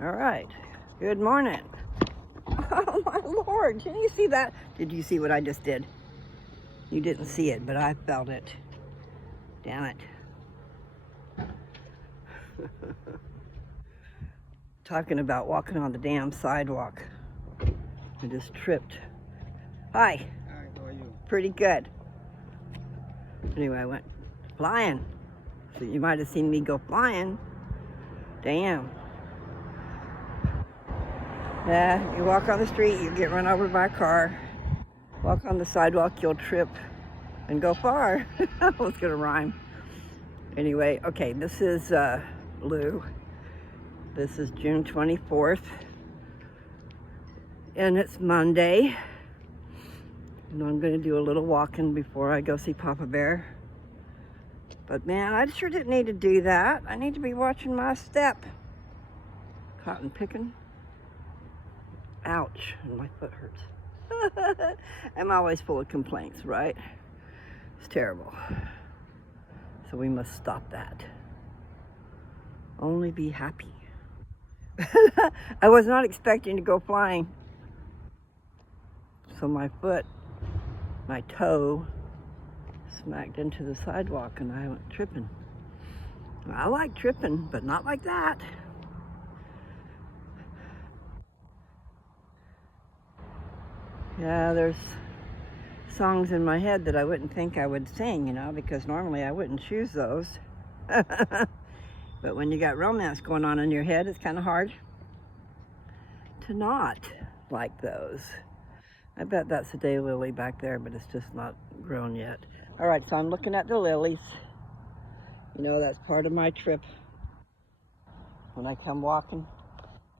All right. Good morning. Oh my Lord, did you see that? Did you see what I just did? You didn't see it, but I felt it. Damn it. Talking about walking on the damn sidewalk. I just tripped. Hi. Hi, how are you? Pretty good. Anyway, I went flying. So you might have seen me go flying. Damn. Yeah, you walk on the street, you get run over by a car. Walk on the sidewalk, you'll trip and go far. I was gonna rhyme. Anyway, okay, this is Lou. This is June 24th. And it's Monday. And I'm gonna do a little walking before I go see Papa Bear. But man, I sure didn't need to do that. I need to be watching my step. Cotton picking. Ouch, and my foot hurts. I'm always full of complaints, right? It's terrible. So we must stop that. Only be happy. I was not expecting to go flying. So my foot, my toe, smacked into the sidewalk and I went tripping. I like tripping, but not like that. Yeah, there's songs in my head that I wouldn't think I would sing, you know, because normally I wouldn't choose those. But when you got romance going on in your head, it's kind of hard to not like those. I bet that's a daylily back there, but it's just not grown yet. All right, so I'm looking at the lilies. You know, that's part of my trip. When I come walking,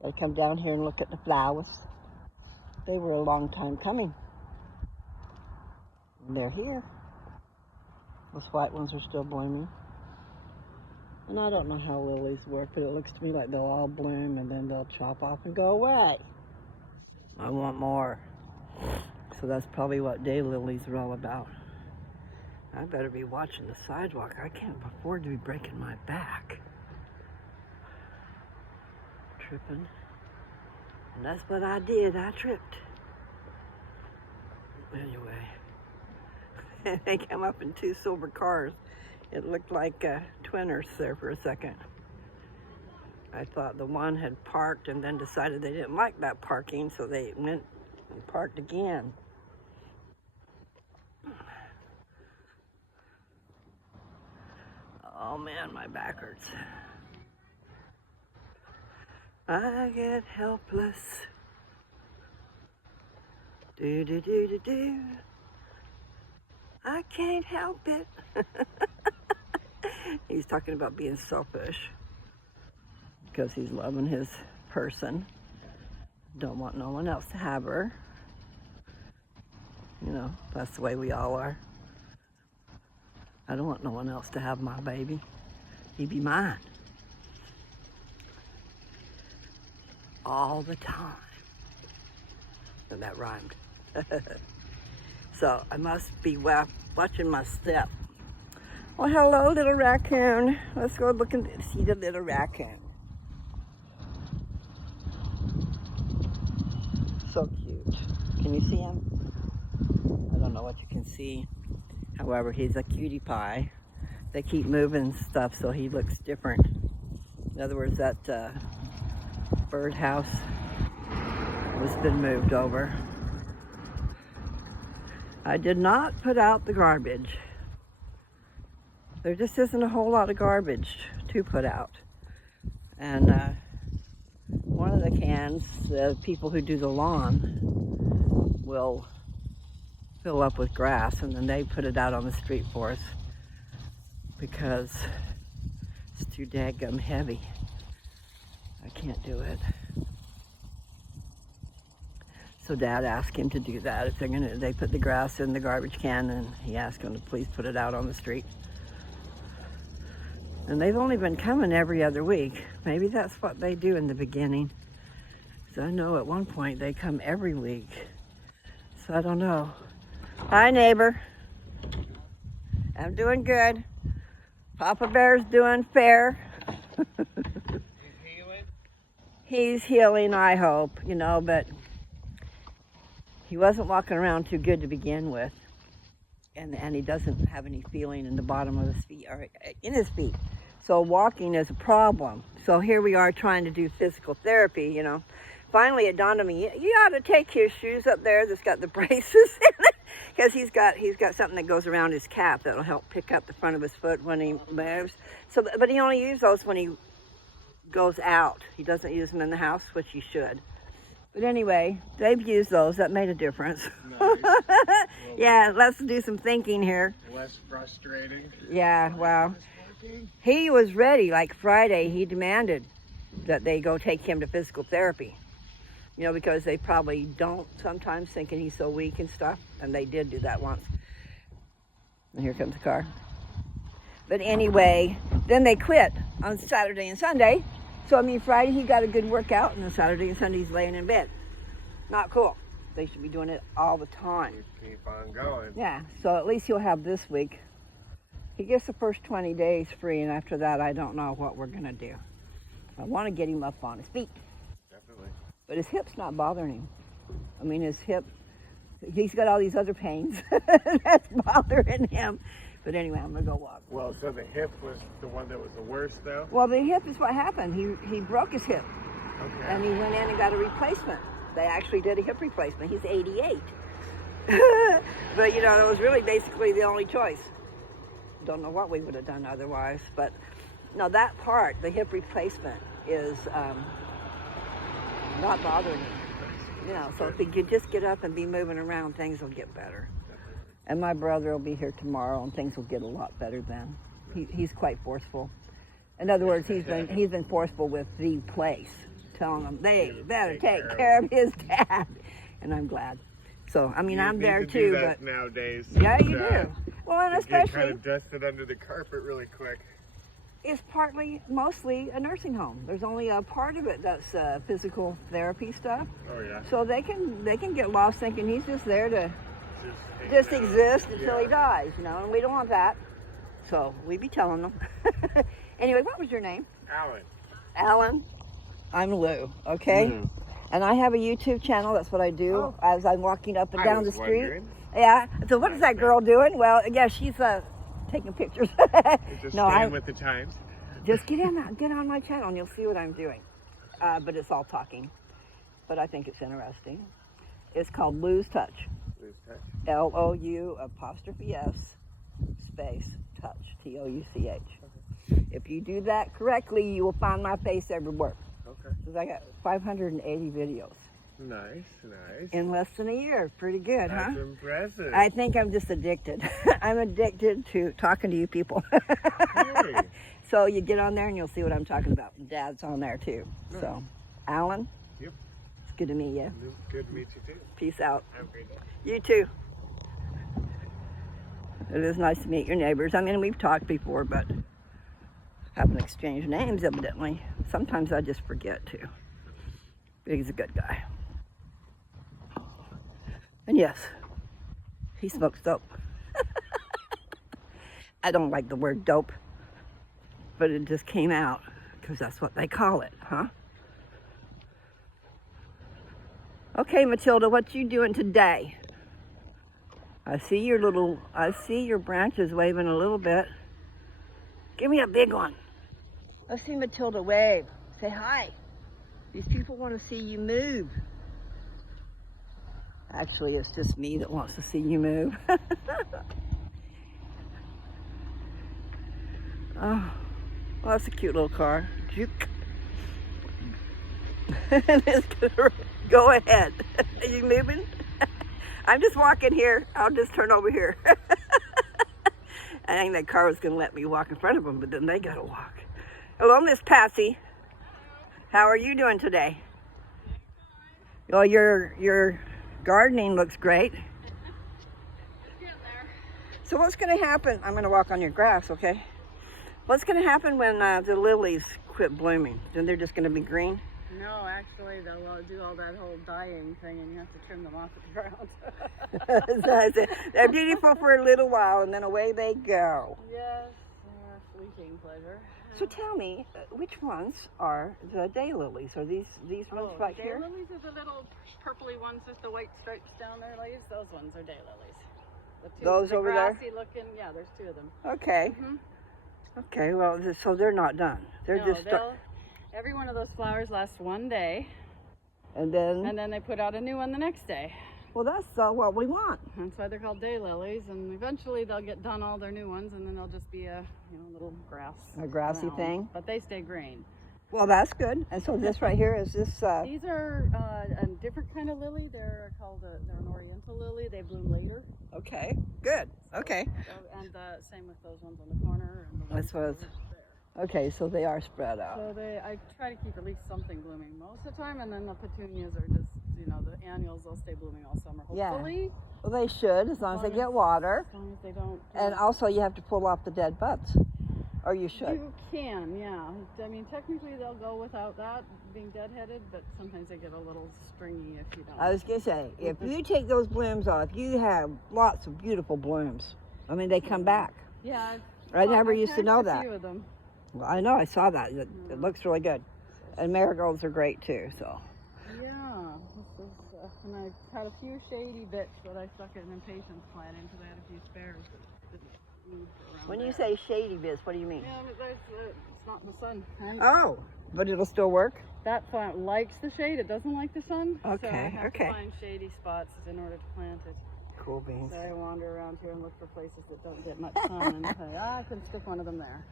I come down here and look at the flowers. They were a long time coming. And they're here. Those white ones are still blooming. And I don't know how lilies work, but it looks to me like they'll all bloom and then they'll chop off and go away. I want more. So that's probably what daylilies are all about. I better be watching the sidewalk. I can't afford to be breaking my back. Tripping. And that's what I did. I tripped. Anyway. They came up in two silver cars. It looked like twinners there for a second. I thought the one had parked and then decided they didn't like that parking, so they went and parked again. Oh man, my back hurts. I get helpless. Do do do do do. I can't help it. He's talking about being selfish because he's loving his person. Don't want no one else to have her. You know, that's the way we all are. I don't want no one else to have my baby. He be mine. All the time. And that rhymed. So I must be watching my step. Well, hello, little raccoon. Let's go look and see the little raccoon. So cute. Can you see him? I don't know what you can see. However, he's a cutie pie. They keep moving stuff so he looks different. In other words, that birdhouse has been moved over. I did not put out the garbage. There just isn't a whole lot of garbage to put out. And one of the cans, the people who do the lawn will fill up with grass and then they put it out on the street for us because it's too daggum heavy. I can't do it. So Dad asked him to do that. If they put the grass in the garbage can, and he asked him to please put it out on the street. And they've only been coming every other week. Maybe that's what they do in the beginning. So I know at one point they come every week. So I don't know. Hi, neighbor. I'm doing good. Papa Bear's doing fair. He's healing, I hope, you know, but he wasn't walking around too good to begin with. And he doesn't have any feeling in the bottom of his feet or in his feet. So walking is a problem. So here we are trying to do physical therapy, you know. Finally it dawned on me, you ought to take his shoes up there that's got the braces in it. Because he's got something that goes around his calf that'll help pick up the front of his foot when he moves. So, but he only uses those when he goes out. He doesn't use them in the house, which he should. But anyway, they've used those. That made a difference. Nice. Yeah, let's do some thinking here. Less frustrating. Yeah, well, he was ready. Like Friday, he demanded that they go take him to physical therapy. You know, because they probably don't sometimes, thinking he's so weak and stuff. And they did do that once. And here comes the car. But anyway, then they quit on Saturday and Sunday. So, I mean, Friday he got a good workout, and then Saturday and Sunday he's laying in bed. Not cool. They should be doing it all the time. Keep on going. Yeah, so at least he'll have this week. He gets the first 20 days free, and after that, I don't know what we're going to do. I want to get him up on his feet. Definitely. But his hip's not bothering him. I mean, his hip, he's got all these other pains that's bothering him. But anyway, I'm going to go walk. Well, so the hip was the one that was the worst, though? Well, the hip is what happened. He broke his hip. Okay. And he went in and got a replacement. They actually did a hip replacement. He's 88. But, you know, it was really basically the only choice. Don't know what we would have done otherwise. But, no, that part, the hip replacement, is not bothering him. You know, so if he could just get up and be moving around, things will get better. And my brother will be here tomorrow, and things will get a lot better then. He's quite forceful. In other words, he's been forceful with the place, telling them they better take care of his dad. And I'm glad. So, I mean, I'm there too. Do that but nowadays. Yeah, you do. Well, and especially get kind of dusted under the carpet really quick. It's mostly a nursing home. There's only a part of it that's physical therapy stuff. Oh yeah. So they can get lost thinking he's just there to just exist until he dies, you know, and we don't want that. So we be telling them. Anyway, what was your name? Alan. Alan. I'm Lou, okay? Mm-hmm. And I have a YouTube channel. That's what I do as I'm walking up and down the street. Wondering. Yeah. So what is that girl doing? Well, yeah, she's taking pictures. Just No, staying with the times. Just get on my channel and you'll see what I'm doing. But it's all talking. But I think it's interesting. It's called Lou's Touch. Lou's Touch. LOU' space touch, TOUCH. Okay. If you do that correctly, you will find my face everywhere. Okay. Because I got 580 videos. Nice, nice. In less than a year. Pretty good, That's huh? impressive. I think I'm just addicted. I'm addicted to talking to you people. Hey. So you get on there and you'll see what I'm talking about. Dad's on there too. Nice. So, Alan? Yep. It's good to meet you. Good to meet you too. Peace out. Have a great day. You too. It is nice to meet your neighbors. I mean, we've talked before, but haven't exchanged names evidently. Sometimes I just forget to. But he's a good guy. And yes, he smokes dope. I don't like the word dope, but it just came out because that's what they call it, huh? Okay, Matilda, what you doing today? I see your branches waving a little bit. Give me a big one. Let's see Matilda wave. Say hi. These people want to see you move. Actually, it's just me that wants to see you move. Oh, well, that's a cute little car. Juke. It's gonna go ahead. Are you moving? I'm just walking here. I'll just turn over here. I think that car was going to let me walk in front of them, but then they got to walk. Hello, Miss Patsy. How are you doing today? Well, your gardening looks great. So what's going to happen? I'm going to walk on your grass, okay? What's going to happen when the lilies quit blooming? Then they're just going to be green? No, actually, they'll do all that whole dying thing, and you have to trim them off at the ground. They're beautiful for a little while, and then away they go. Yes, fleeting pleasure. So tell me, which ones are the daylilies? Are these ones right Day here? lilies are the little purpley ones with the white stripes down their leaves. Those ones are daylilies. Those the over there? grassy looking, yeah, there's two of them. Okay. Mm-hmm. Okay. Well, so they're not done. They're No, just every one of those flowers lasts one day, and then. and then they put out a new one the next day. Well, that's what we want. That's why they're called daylilies, and eventually they'll get done all their new ones, and then they'll just be a little grass. A grassy around. thing? But they stay green. Well, that's good. And so this right here is this. These are a different kind of lily. They're called they're an oriental lily. They bloom later. Okay. Good. Okay. So, and same with those ones on the corner and the ones This was- over there. Okay. So they are spread out. So I try to keep at least something blooming most of the time, and then the petunias are just, the annuals, they'll stay blooming all summer. Yeah. Hopefully, Well, they should, as long as they get water. as long as they don't. And also, you have to pull off the dead buds, or you should. You can, yeah. I mean, technically they'll go without that being deadheaded, but sometimes they get a little stringy if you don't. I was gonna say, if you take those blooms off, you have lots of beautiful blooms. I mean, they come back. Yeah. I never used to know planted a that. few of them. Well, I know, I saw that. It looks really good. And marigolds are great too. So. Yeah. This is, and I had a few shady bits that I stuck an impatiens plant in because I had a few spares that didn't move around. When you there. say shady bits, what do you mean? Yeah, but it's not in the sun. Right? Oh, but it'll still work. That plant likes the shade. It doesn't like the sun. So I Okay, have okay. to find shady spots in order to plant it. Cool beans. So I wander around here and look for places that don't get much sun and say, I can stick one of them there.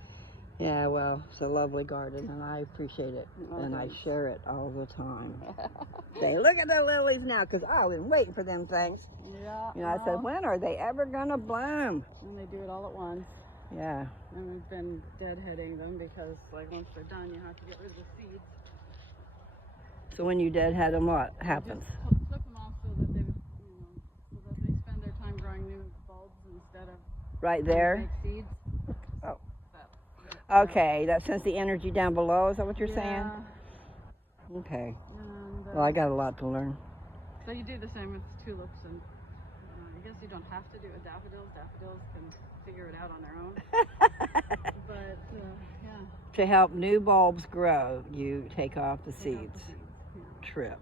Yeah, well, it's a lovely garden, and I appreciate it, Oh, and I thanks. share it all the time. Say, look at the lilies now, because I've been waiting for them things. Yeah. You know, I said, when are they ever gonna bloom? And they do it all at once. Yeah. And we've been deadheading them because, like, once they're done, you have to get rid of the seeds. So when you deadhead them, what You happens? just flip them off so that so that they spend their time growing new bulbs instead of Right trying to there. make seeds. Oh. But, Okay, that sends the energy down below. Is that what you're saying? yeah, Okay. and, Well, I got a lot to learn. so you do the same with tulips, and I guess you don't have to do it with daffodils. Daffodils can figure it out on their own. But yeah, To help new bulbs grow, you take off the take out seeds. the seeds. Yeah. Trip.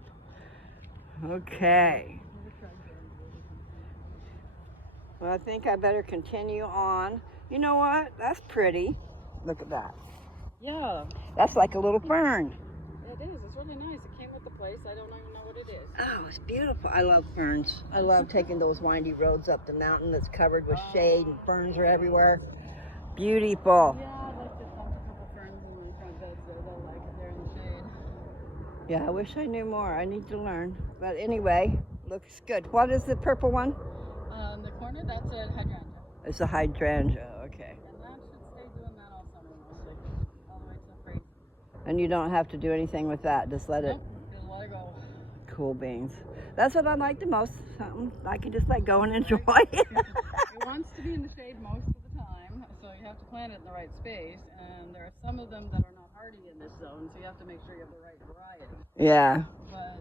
Okay. Never tried growing those. Well, I think I better continue on. You know what? That's pretty. Look at that. Yeah, That's like a little fern. it is. It's really nice. It came with the place. I don't even know what it is. Oh, it's beautiful. I love ferns. I love taking those windy roads up the mountain that's covered with shade and ferns are everywhere. Beautiful. Yeah, I'd like to plant a couple ferns in my front beds there. They'll like it. They're in the shade. Yeah, I wish I knew more. I need to learn. But anyway, looks good. What is the purple one? In the corner, that's a hydrangea. It's a hydrangea. Okay. And that should stay doing that all summer mostly. All the way to the freeze. And you don't have to do anything with that. Just let it. Nope, just let it go. Cool beans. That's what I like the most. Something I can just let go and enjoy. It wants to be in the shade most of the time, so you have to plant it in the right space. And there are some of them that are not hardy in this zone, so you have to make sure you have the right variety. Yeah. But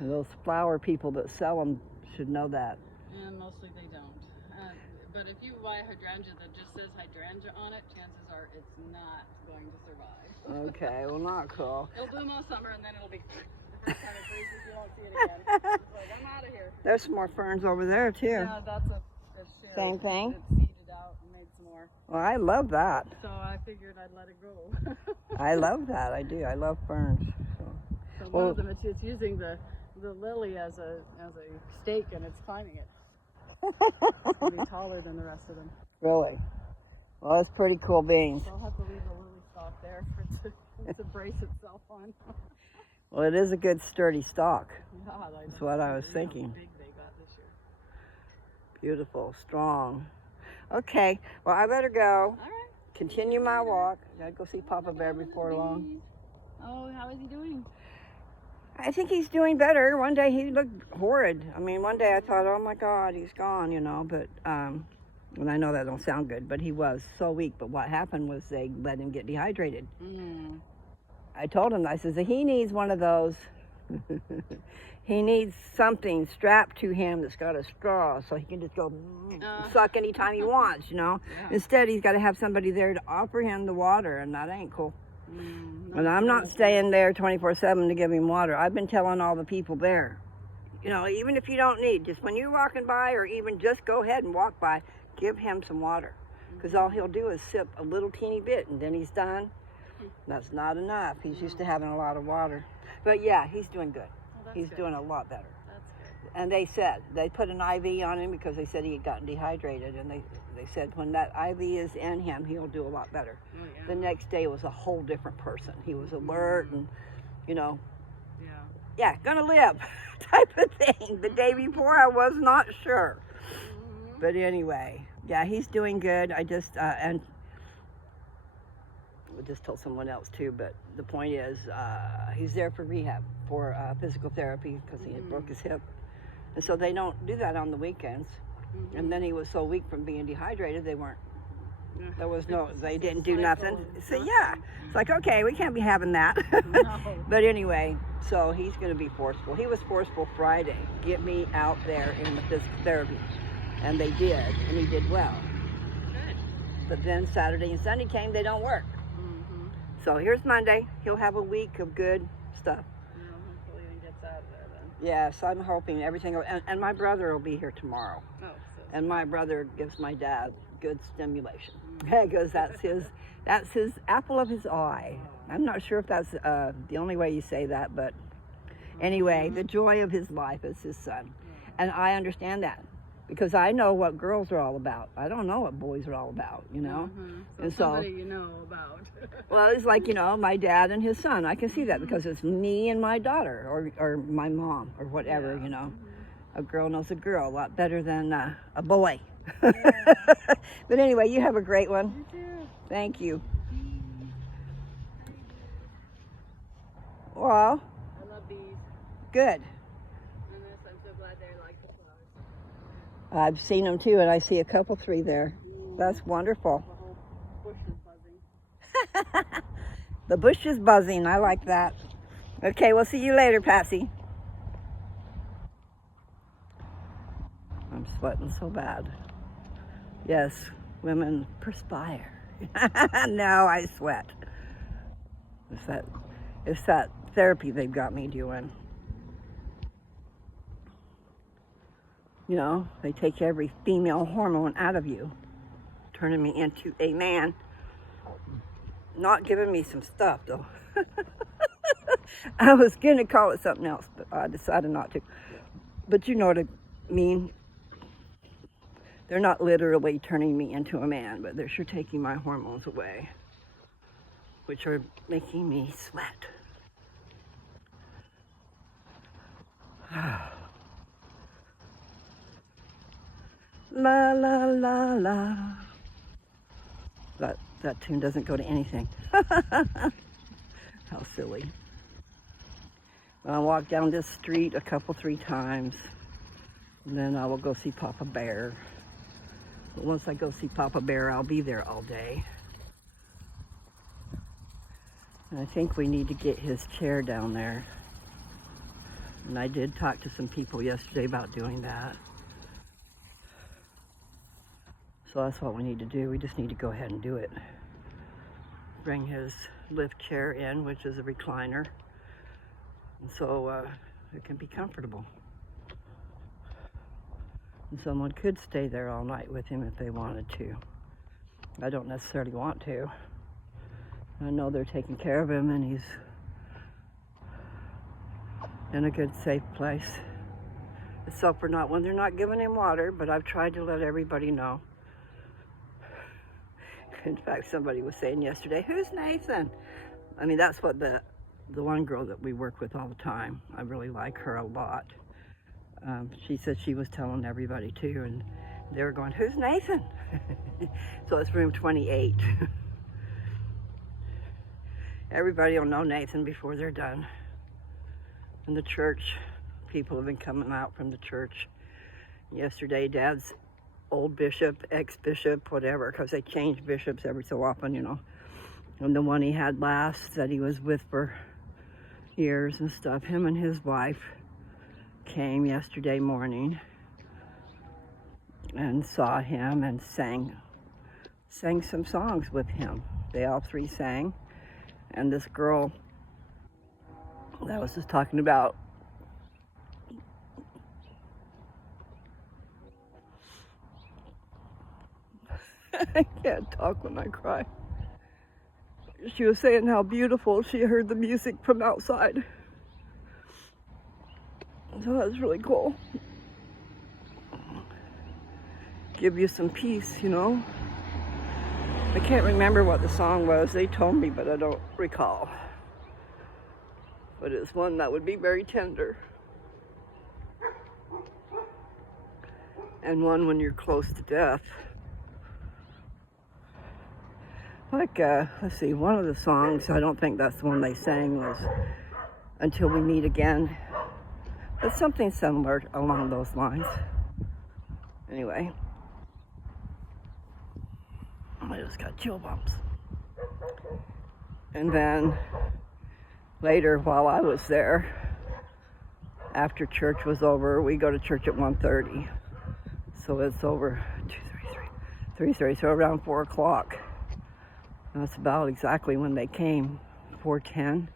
Those flower people that sell them should know that. and mostly they don't. But if you buy a hydrangea that just says hydrangea on it, chances are it's not going to survive. Okay, well, not cool. It'll bloom all summer and then it'll be the first time it freezes, you won't see it again. It's like, I'm out of here. There's some more ferns over there, too. Yeah, that's Same thing? It's seeded out and made some more. Well, I love that. So I figured I'd let it go. I love that. I do. I love ferns. So one Well- of them, it's using the lily as a stake and it's climbing it. It's going to be taller than the rest of them. Really? Well, it's pretty cool beans. So I'll have to leave the lily stalk there for it to brace itself on. Well, it is a good sturdy stalk. Yeah, That's what I was how thinking. big they got this year. Beautiful, strong. Okay, well, I better go. All right. Continue my walk. Gotta go see Papa Bear before long. Oh, how is he doing? I think he's doing better. One day he looked horrid. I mean, one day I thought, oh my God, he's gone, you know, but, and I know that don't sound good, but he was so weak. But what happened was they let him get dehydrated. Mm. I told him, I says, he needs one of those He needs something strapped to him that's got a straw so he can just go suck anytime he wants, you know. Yeah. Instead, he's got to have somebody there to offer him the water, and that ain't cool. Mm, And I'm not staying there 24/7 to give him water. I've been telling all the people there, you know, even if you don't need, just when you're walking by or even just go ahead and walk by, give him some water. Because all he'll do is sip a little teeny bit and then he's done. That's not enough. He's used to having a lot of water. But yeah, he's doing good. Well, that's He's good. doing a lot better. That's good. And they said, they put an IV on him because they said he had gotten dehydrated. And they said when that IV is in him, he'll do a lot better. Oh, yeah. The next day was a whole different person. He was alert and, you know, Yeah. yeah, gonna live type of thing. The day before, I was not sure. Mhm. But anyway, yeah, he's doing good. I just, and I just told someone else too, but the point is, he's there for rehab, for physical therapy, because he had broke his hip. And so they don't do that on the weekends. Mhm. And then he was so weak from being dehydrated, they weren't, Yeah. there was no, they didn't do Cycle, nothing. So nothing. yeah, it's like, okay, we can't be having that. No. But anyway, so he's going to be forceful. He was forceful Friday. Get me out there in the physical therapy. And they did, and he did well. Good. But then Saturday and Sunday came, they don't work. Mm-hmm. So here's Monday. He'll have a week of good stuff. Well, hopefully he gets out of there then. Yes, I'm hoping everything will, and my brother will be here tomorrow. Oh, so And my brother gives my dad good stimulation. Because that's his apple of his eye. I'm not sure if that's the only way you say that, but anyway, the joy of his life is his son. And I understand that because I know what girls are all about. I don't know what boys are all about, you know? So And so- somebody you know about. Well, it's like, you know, my dad and his son. I can see that because it's me and my daughter or my mom or whatever, Yeah. you know. A girl knows a girl a lot better than a boy. But anyway, you have a great one. You too. Thank you. Well, I love bees. good. And I'm so glad they like the flowers. I've seen them too, and I see a couple, 3 there. That's wonderful. The whole bush is buzzing. The bush is buzzing. I like that. Okay, we'll see you later, Patsy. I'm sweating so bad. Yes, women perspire. No, I sweat. It's that therapy they've got me doing. You know, they take every female hormone out of you, turning me into a man. Not giving me some stuff though. I was gonna call it something else, but I decided not to. But you know what I mean. They're not literally turning me into a man, but they're sure taking my hormones away, which are making me sweat. La la la la. That tune doesn't go to anything. How silly. I walk down this street a couple, 3 times, and then I will go see Papa Bear. But once I go see Papa Bear, I'll be there all day. And I think we need to get his chair down there. And I did talk to some people yesterday about doing that. So that's what we need to do. We just need to go ahead and do it. Bring his lift chair in, which is a recliner. And so it can be comfortable. And someone could stay there all night with him if they wanted to. I don't necessarily want to. I know they're taking care of him and he's in a good, safe place. Except for not when they're not giving him water, but I've tried to let everybody know. In fact, somebody was saying yesterday, "Who's Nathan?" I mean, that's what the one girl that we work with all the time. I really like her a lot. She said she was telling everybody too, and they were going, "Who's Nathan?" So it's room 28. Everybody will know Nathan before they're done. And the church, people have been coming out from the church. Yesterday, Dad's old bishop, ex-bishop, whatever, because they change bishops every so often, you know. And the one he had last that he was with for years and stuff. Him and his wife came yesterday morning and saw him and sang some songs with him. They all three sang. And this girl that I was just talking about, I can't talk when I cry. She was saying how beautiful she heard the music from outside. So that's really cool. Give you some peace, you know. I can't remember what the song was. They told me, but I don't recall. But it's one that would be very tender. And one when you're close to death. Like, let's see, one of the songs, I don't think that's the one they sang, was Until We Meet Again. But something similar along those lines. Anyway. I just got chill bumps. And then later, while I was there, after church was over, we go to church at 1:30. So it's over 3:30, so around 4 o'clock. That's about exactly when they came, 4:10.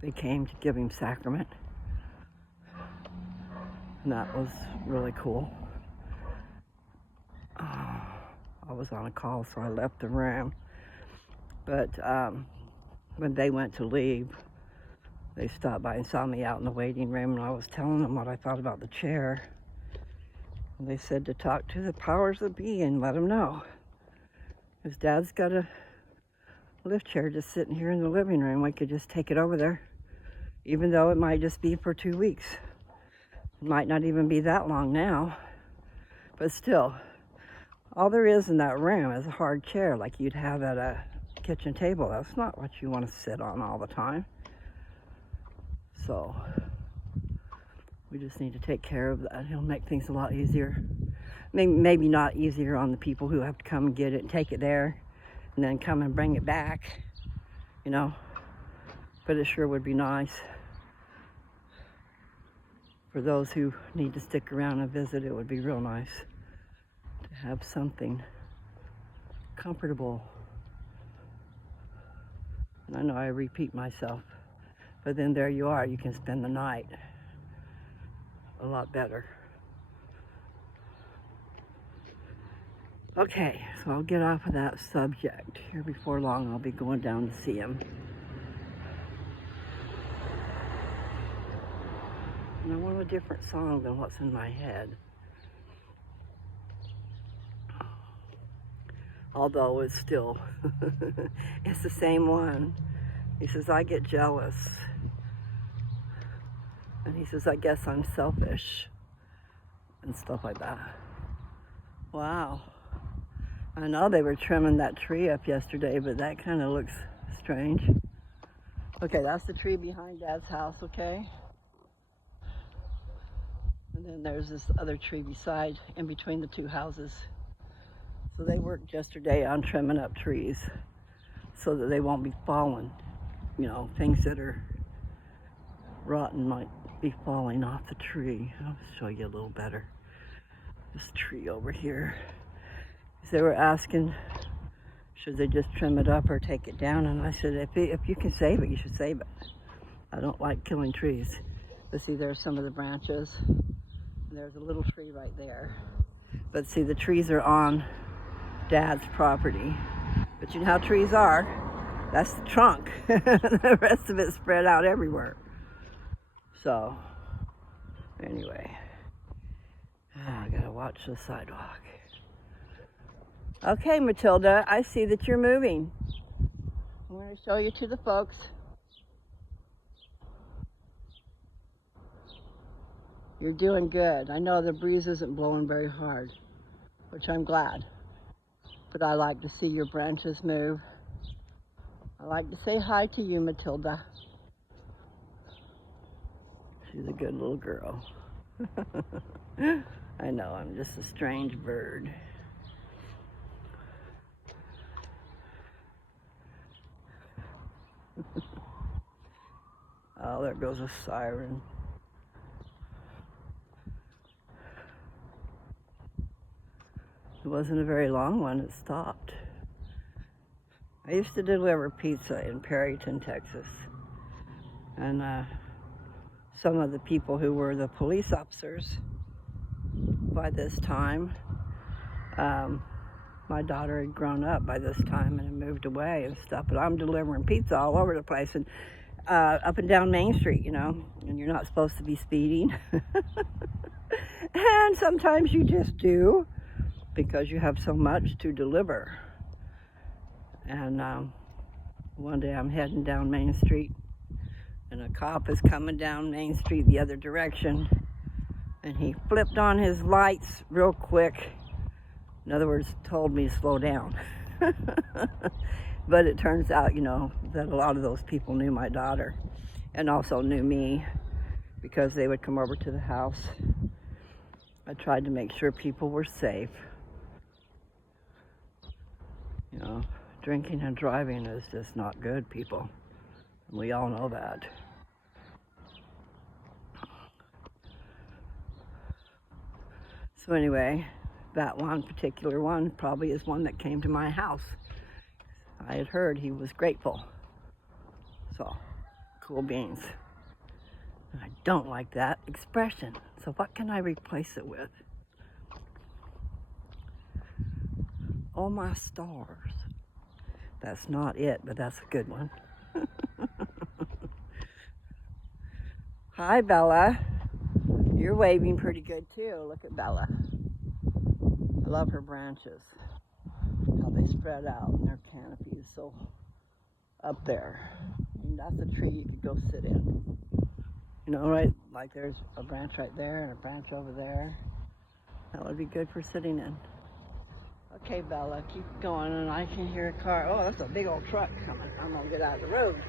They came to give him sacrament. And that was really cool. I was on a call, so I left the room. But when they went to leave, they stopped by and saw me out in the waiting room, and I was telling them what I thought about the chair. And they said to talk to the powers that be and let them know. His dad's got a lift chair just sitting here in the living room. We could just take it over there, even though it might just be for 2 weeks. It might not even be that long now, but still. All there is in that room is a hard chair like you'd have at a kitchen table. That's not what you want to sit on all the time. So we just need to take care of that. It'll make things a lot easier. Maybe not easier on the people who have to come and get it and take it there and then come and bring it back, you know. But it sure would be nice. For those who need to stick around and visit, it would be real nice to have something comfortable. And I know I repeat myself, but then there you are, you can spend the night a lot better. Okay, so I'll get off of that subject. Here before long, I'll be going down to see him. And I want a different song than what's in my head. Although it's still, it's the same one. He says, I get jealous. And he says, I guess I'm selfish. And stuff like that. Wow. I know they were trimming that tree up yesterday, but that kind of looks strange. Okay, that's the tree behind Dad's house, okay? And then there's this other tree beside, in between the two houses. So they worked yesterday on trimming up trees so that they won't be falling. You know, things that are rotten might be falling off the tree. I'll show you a little better. This tree over here. They were asking, should they just trim it up or take it down? And I said, if you can save it, you should save it. I don't like killing trees. But see, there's some of the branches. There's a little tree right there. But see, the trees are on Dad's property. But you know how trees are. That's the trunk. The rest of it's spread out everywhere. So, anyway. I gotta watch the sidewalk. Okay, Matilda, I see that you're moving. I'm going to show you to the folks. You're doing good. I know the breeze isn't blowing very hard, which I'm glad. But I like to see your branches move. I like to say hi to you, Matilda. She's a good little girl. I know, I'm just a strange bird. Oh, there goes a siren. It wasn't a very long one, it stopped. I used to deliver pizza in Perryton, Texas. And some of the people who were the police officers by this time, my daughter had grown up by this time and had moved away and stuff, but I'm delivering pizza all over the place and up and down Main Street, you know, and you're not supposed to be speeding. And sometimes you just do because you have so much to deliver. And one day I'm heading down Main Street and a cop is coming down Main Street the other direction, and he flipped on his lights real quick. In other words, told me to slow down. But it turns out, you know, that a lot of those people knew my daughter and also knew me because they would come over to the house. I tried to make sure people were safe. You know, drinking and driving is just not good, people. We all know that. So anyway, that one particular one probably is one that came to my house. I had heard he was grateful. So, cool beans. And I don't like that expression. So what can I replace it with? Oh my stars. That's not it, but that's a good one. Hi, Bella. You're waving pretty good too. Look at Bella. I love her branches. How they spread out and their canopy is so up there. And that's a tree you could go sit in. You know, right? Like there's a branch right there and a branch over there. That would be good for sitting in. Okay, Bella, keep going, and I can hear a car. Oh, that's a big old truck coming. I'm gonna get out of the road.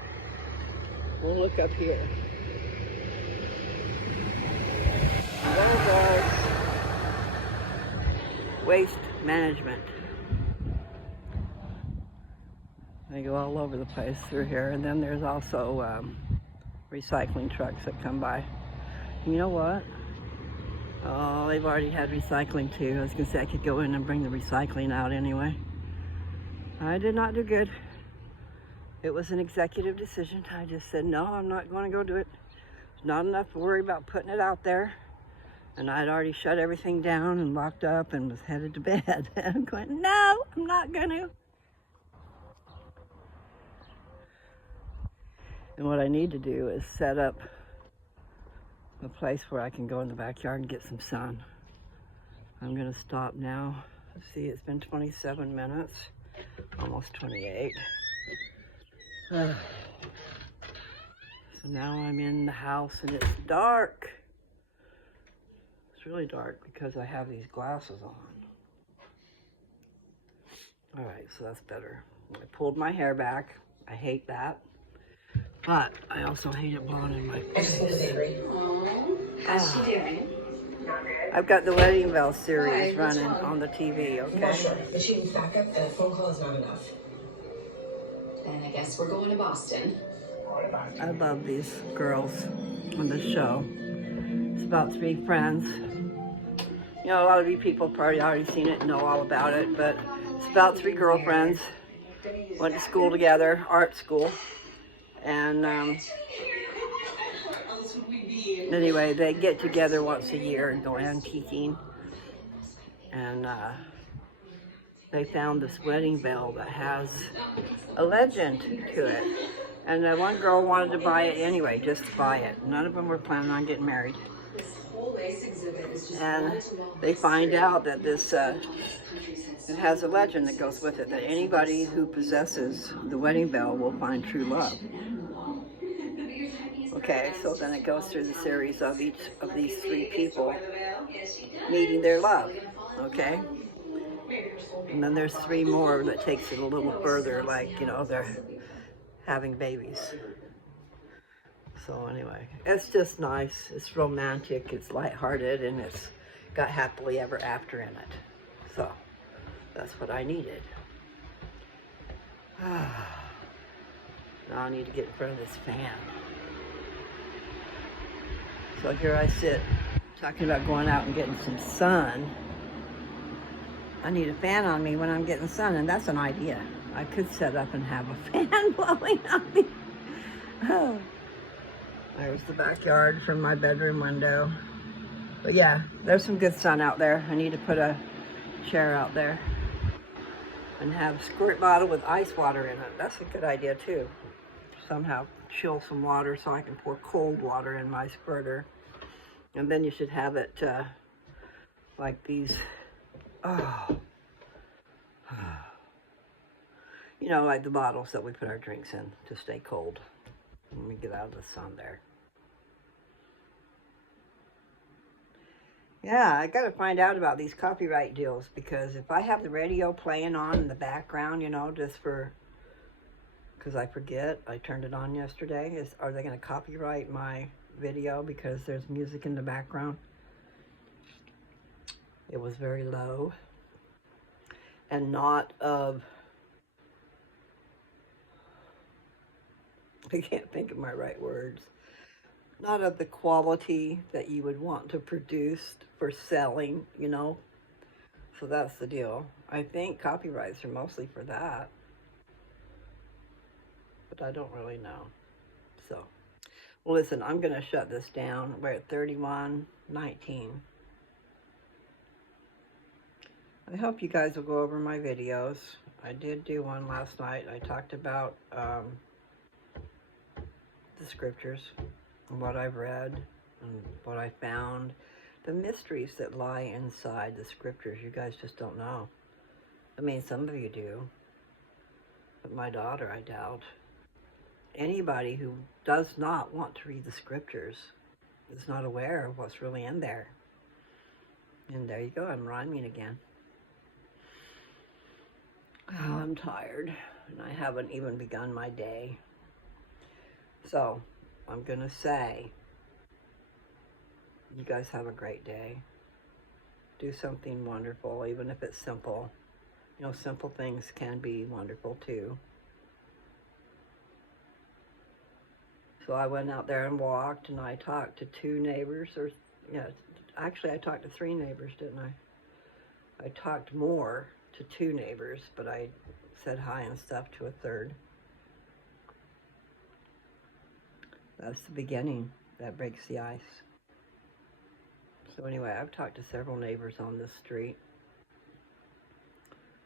We'll look up here. There goes waste management. They go all over the place through here, and then there's also recycling trucks that come by. And you know what? Oh, they've already had recycling too. I was gonna say I could go in and bring the recycling out anyway. I did not do good. It was an executive decision. I just said, no, I'm not going to go do it. It's not enough to worry about putting it out there. And I'd already shut everything down and locked up and was headed to bed. And I'm going, no, I'm not going to. And what I need to do is set up a place where I can go in the backyard and get some sun. I'm going to stop now. Let's see, it's been 27 minutes, almost 28. So now I'm in the house and it's dark. It's really dark because I have these glasses on. All right, so that's better. I pulled my hair back. I hate that. But I also hate it blowing in my face. How's she doing? I've got the Wedding Bell series running on the TV, okay? Not sure. Machine's backup and a phone call is not enough. Then I guess we're going to Boston. I love these girls on this show. It's about three friends. You know, a lot of you people have probably already seen it and know all about it, but it's about three girlfriends. Went to school together, art school. And anyway, they get together once a year and go antiquing. And they found this wedding bell that has a legend to it. And one girl wanted to buy it anyway, just to buy it. None of them were planning on getting married. And they find out that this it has a legend that goes with it, that anybody who possesses the wedding bell will find true love. Okay, so then it goes through the series of each of these three people meeting their love, okay? And then there's three more that takes it a little further, like, you know, they're having babies. So anyway, it's just nice, it's romantic, it's lighthearted, and it's got happily ever after in it. So that's what I needed. Now I need to get in front of this fan. So here I sit talking about going out and getting some sun. I need a fan on me when I'm getting sun, and that's an idea. I could set up and have a fan blowing on me. Oh. There's the backyard from my bedroom window. But yeah, there's some good sun out there. I need to put a chair out there and have a squirt bottle with ice water in it. That's a good idea too. Somehow chill some water so I can pour cold water in my squirter. And then you should have it like these, you know, like the bottles that we put our drinks in to stay cold when we get out of the sun there. Yeah, I gotta find out about these copyright deals, because if I have the radio playing on in the background, you know, just for, because I forget, I turned it on yesterday, are they gonna copyright my video because there's music in the background? It was very low and not of, I can't think of my right words, not of the quality that you would want to produce for selling, you know. So that's the deal. I think copyrights are mostly for that, but I don't really know. So, well, listen, I'm gonna shut this down. We're at 31:19. I hope you guys will go over my videos. I did do one last night. I talked about the scriptures and what I've read and what I found, the mysteries that lie inside the scriptures. You guys just don't know. I mean, some of you do, but my daughter, I doubt. Anybody who does not want to read the scriptures is not aware of what's really in there. And there you go, I'm rhyming again. Oh, I'm tired, and I haven't even begun my day. So, I'm gonna say, you guys have a great day. Do something wonderful, even if it's simple. You know, simple things can be wonderful too. So I went out there and walked, and I talked to 2 neighbors, or, yeah, actually I talked to 3 neighbors, didn't I? I talked more to 2 neighbors, but I said hi and stuff to a 3rd. That's the beginning. That breaks the ice. So anyway, I've talked to several neighbors on this street.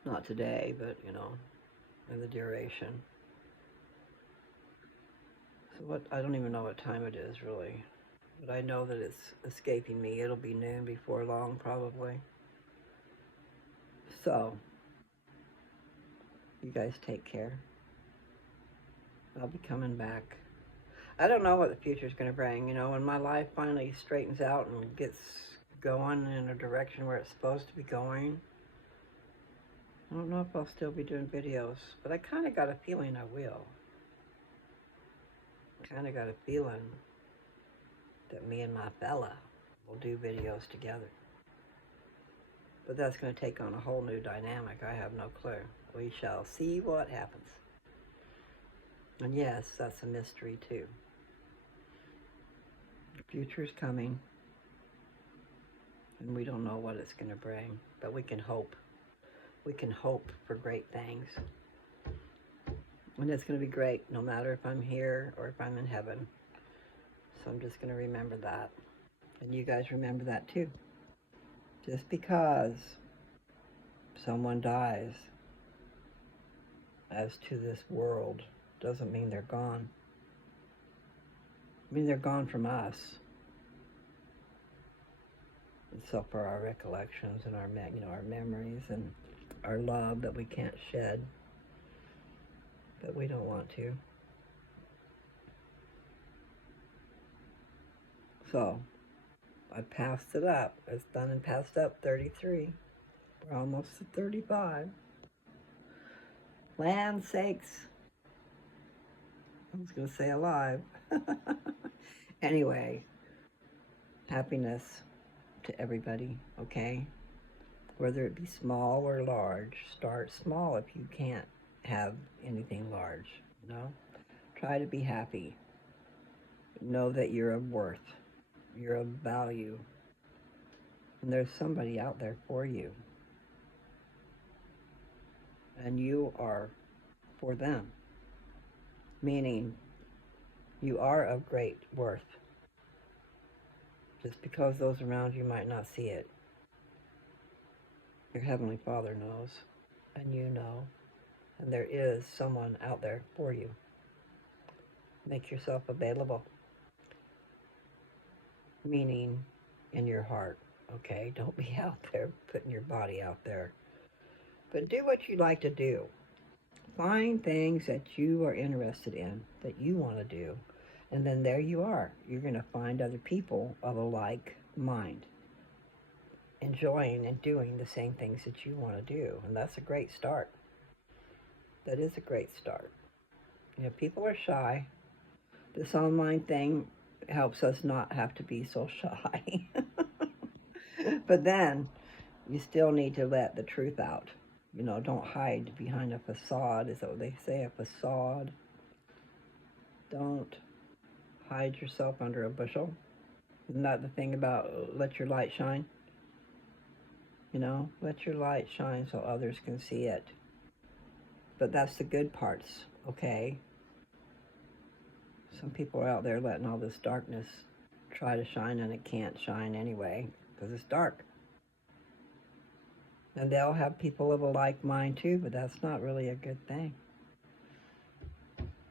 Not today, but, you know, in the duration. So what, I don't even know what time it is, really. But I know that it's escaping me. It'll be noon before long, probably. So, you guys take care. I'll be coming back. I don't know what the future's going to bring. You know, when my life finally straightens out and gets going in a direction where it's supposed to be going, I don't know if I'll still be doing videos, but I kind of got a feeling I will. Kind of got a feeling that me and my fella will do videos together. But that's going to take on a whole new dynamic. I have no clue. We shall see what happens. And yes, that's a mystery too. The future's coming, and we don't know what it's going to bring, but we can hope. We can hope for great things. And it's going to be great, no matter if I'm here or if I'm in heaven. So I'm just going to remember that. And you guys remember that too. Just because someone dies as to this world doesn't mean they're gone. I mean, they're gone from us. And so for our recollections and our, you know, our memories and our love that we can't shed, but we don't want to. So, I passed it up. It's done and passed up 33. We're almost at 35. Land sakes. I was going to say alive. Anyway, happiness to everybody, okay? Whether it be small or large, start small if you can't have anything large, you know? Try to be happy. Know that you're of worth. you're of value. And there's somebody out there for you. And you are for them. Meaning, you are of great worth. Just because those around you might not see it. Your Heavenly Father knows. And you know. And there is someone out there for you. Make yourself available. Meaning, in your heart. Okay? Don't be out there putting your body out there. But do what you like to do. Find things that you are interested in, that you want to do. And then there you are. You're going to find other people of a like mind. Enjoying and doing the same things that you want to do. And that's a great start. That is a great start. You know, people are shy. This online thing helps us not have to be so shy. But then, you still need to let the truth out. You know, don't hide behind a facade, is what they say, a facade. Don't hide yourself under a bushel. Isn't that the thing about let your light shine? You know, let your light shine so others can see it. But that's the good parts, okay? Some people are out there letting all this darkness try to shine, and it can't shine anyway because it's dark. And they'll have people of a like mind too, but that's not really a good thing.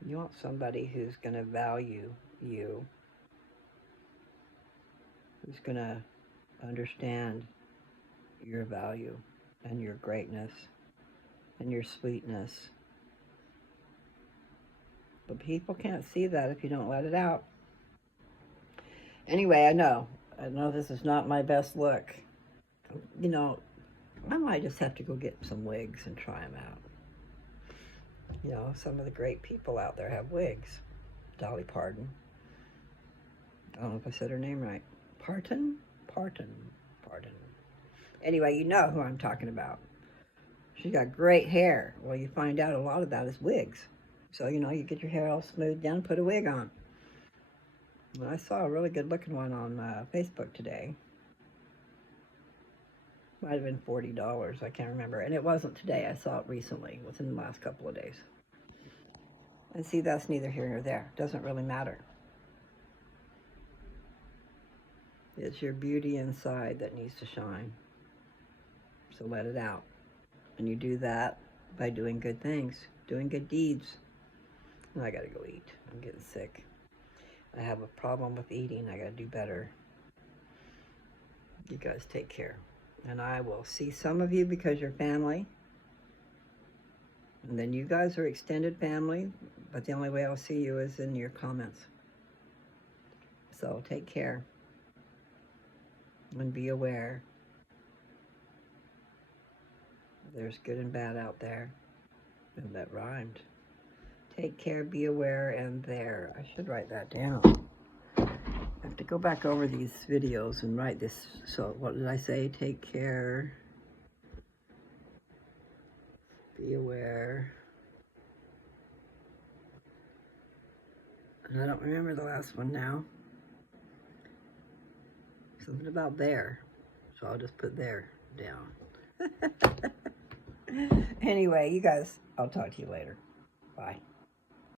You want somebody who's going to value you, who's going to understand your value and your greatness and your sweetness. But people can't see that if you don't let it out. Anyway, I know this is not my best look. You know, I might just have to go get some wigs and try them out. You know, some of the great people out there have wigs. Dolly Parton. I don't know if I said her name right. Parton. Anyway, you know who I'm talking about. She's got great hair. Well, you find out a lot of that is wigs. So, you know, you get your hair all smoothed down, put a wig on. Well, I saw a really good looking one on Facebook today. Might have been $40, I can't remember. And it wasn't today, I saw it recently, within the last couple of days. And see, that's neither here nor there. Doesn't really matter. It's your beauty inside that needs to shine. So let it out. And you do that by doing good things, doing good deeds. I gotta go eat. I'm getting sick. I have a problem with eating. I gotta do better. You guys take care. And I will see some of you because you're family. And then you guys are extended family, but the only way I'll see you is in your comments. So take care. And be aware. There's good and bad out there. And that rhymed. Take care, be aware, and there. I should write that down. I have to go back over these videos and write this. So what did I say? Take care. Be aware. And I don't remember the last one now. Something about there. So I'll just put there down. Anyway, you guys, I'll talk to you later. Bye.